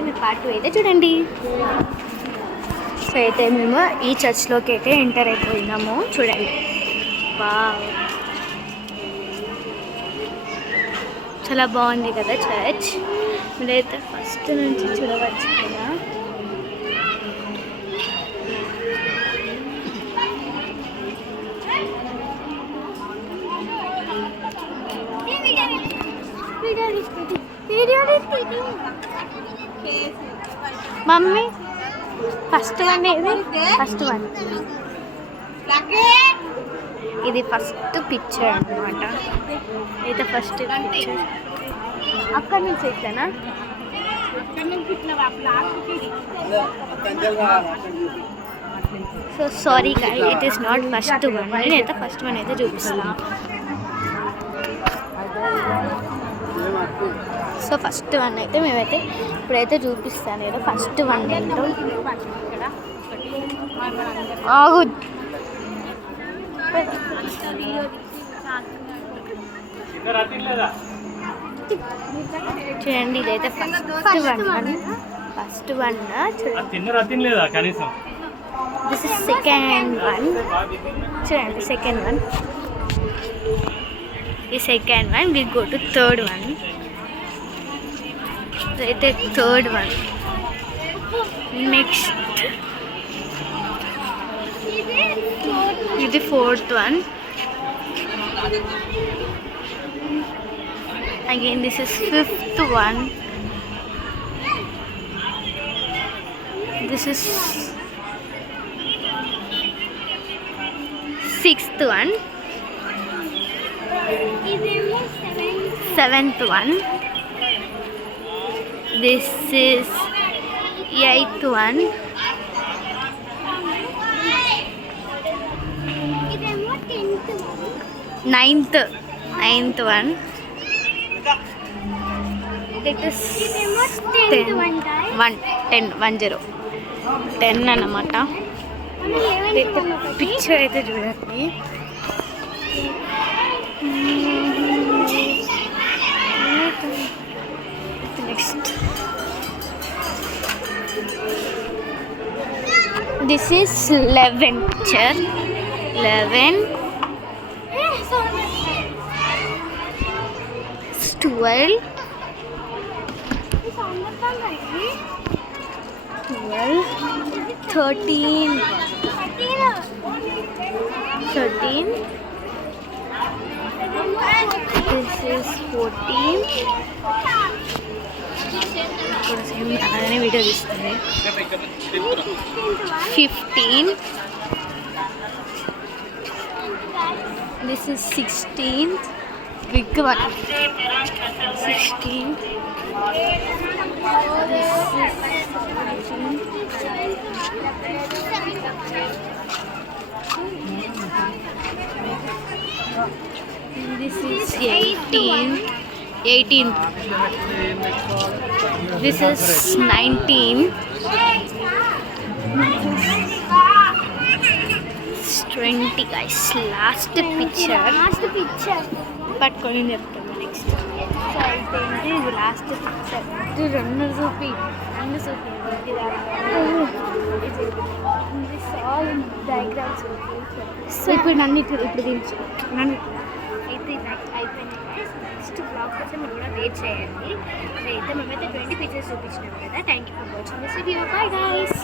అయితే మీ పార్ట్ 2 అయితే చూడండి. సో అయితే మేము ఈ చర్చ్లోకి అయితే ఎంటర్ అయిపోయినాము. చూడండి, వావ్, చాలా బాగుంది కదా చర్చ్. మీరైతే ఫస్ట్ నుంచి చూడవచ్చు కదా. మమ్మీ ఫస్ట్ వన్ ఏది? ఫస్ట్ వన్ ఇది ఫస్ట్ పిక్చర్ అన్నమాట. అయితే ఫస్ట్ పిక్చర్ అక్కడి నుంచి ఇట్లానా? So sorry guy, it is not first one. నేనైతే ఫస్ట్ వన్ అయితే చూపిస్తాను. సో ఫస్ట్ వన్ అయితే మేమైతే ఇప్పుడైతే చూపిస్తాను కదా. ఫస్ట్ వన్ ఏంటో ఆగు. చూడండి, ఇదైతే ఫస్ట్ వన్ చూడండి. This is second one. చూడండి, సెకండ్ వన్. ఈ second one. We go to third one. అయితే థర్డ్ వన్. నెక్స్ట్ ఇది fourth one. Again, this is fifth one. This is sixth one. Seventh one. This is eighth one. Ninth one. That is 10 అన్నమాట. పిక్చర్ అయితే చూడండి. Next this is 11 పిక్చర్. 11, 12, 13, 13. This is 14. ఇప్పుడు సేమ్ అలానే వీడియో తీస్తుంది. 15. This is 16th. Big one. 16. This is 17. This is 18th. 18th. This is 19. 20 guys. Last picture. పట్టుకొని చెప్తాను next. So అయిపోయింది. ఇది లాస్ట్ పిక్చర్. ఇది రెండు చూపి. All diagrams. సో ఇప్పుడు ఇప్పుడు దించు నన్ను అయితే అయిపోయినాయి. నెక్స్ట్ బ్లాగ్ కోసం మీరు కూడా వెయిట్ చేయండి. అయితే మేమైతే 20 పిక్చర్స్ చూపించినాం కదా. Thank you for watching this video. Bye guys.